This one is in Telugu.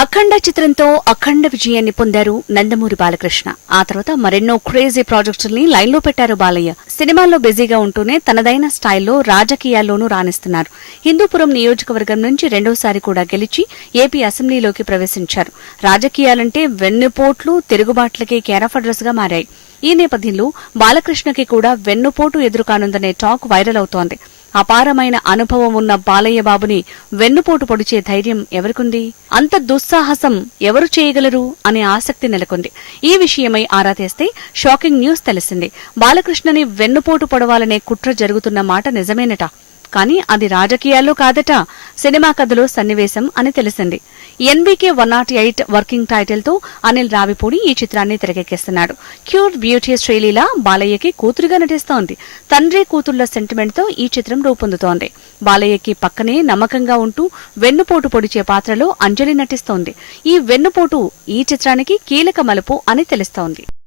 అఖండ చిత్రంతో అఖండ విజయాన్ని పొందారు నందమూరి బాలకృష్ణ. ఆ తర్వాత మరెన్నో క్రేజీ ప్రాజెక్టుల్ని లైన్లో పెట్టారు బాలయ్య. సినిమాల్లో బిజీగా ఉంటూనే తనదైన స్టైల్లో రాజకీయాల్లోనూ రాణిస్తున్నారు. హిందూపురం నియోజకవర్గం నుంచి రెండోసారి కూడా గెలిచి ఏపీ అసెంబ్లీలోకి ప్రవేశించారు. రాజకీయాలంటే వెన్నుపోట్లు తిరుగుబాట్లకే కేరఫ్గా మారాయి. ఈ నేపథ్యంలో బాలకృష్ణకి కూడా వెన్నుపోటు ఎదురుకానుందనే టాక్ వైరల్ అవుతోంది. అపారమైన అనుభవం ఉన్న బాలయ్య బాబుని వెన్నుపోటు పొడిచే ధైర్యం ఎవరికుంది? అంత దుస్సాహసం ఎవరు చేయగలరు అనే ఆసక్తి నెలకొంది. ఈ విషయమై ఆరా తీస్తే షాకింగ్ న్యూస్ తెలిసింది. బాలకృష్ణని వెన్నుపోటు పొడవాలనే కుట్ర జరుగుతున్న మాట నిజమేనట. కానీ అది రాజకీయాల్లో కాదట సినిమా కథలో సన్నివేశం అని తెలిసింది. NBK one nought eight working టైటిల్తో అనిల్ రావిపూడి ఈ చిత్రాన్ని తెరకెక్కిస్తున్నాడు. క్యూర్ బ్యూటీ శ్రీలీల బాలయ్యకి కూతురుగా నటిస్తోంది. తండ్రి కూతుళ్ళ సెంటిమెంట్తో ఈ చిత్రం రూపొందుతోంది. బాలయ్యకి పక్కనే నమ్మకంగా ఉంటూ వెన్నుపోటు పొడిచే పాత్రలో అంజలి నటిస్తోంది. ఈ వెన్నుపోటు ఈ చిత్రానికి కీలక మలుపు అని తెలుస్తోంది.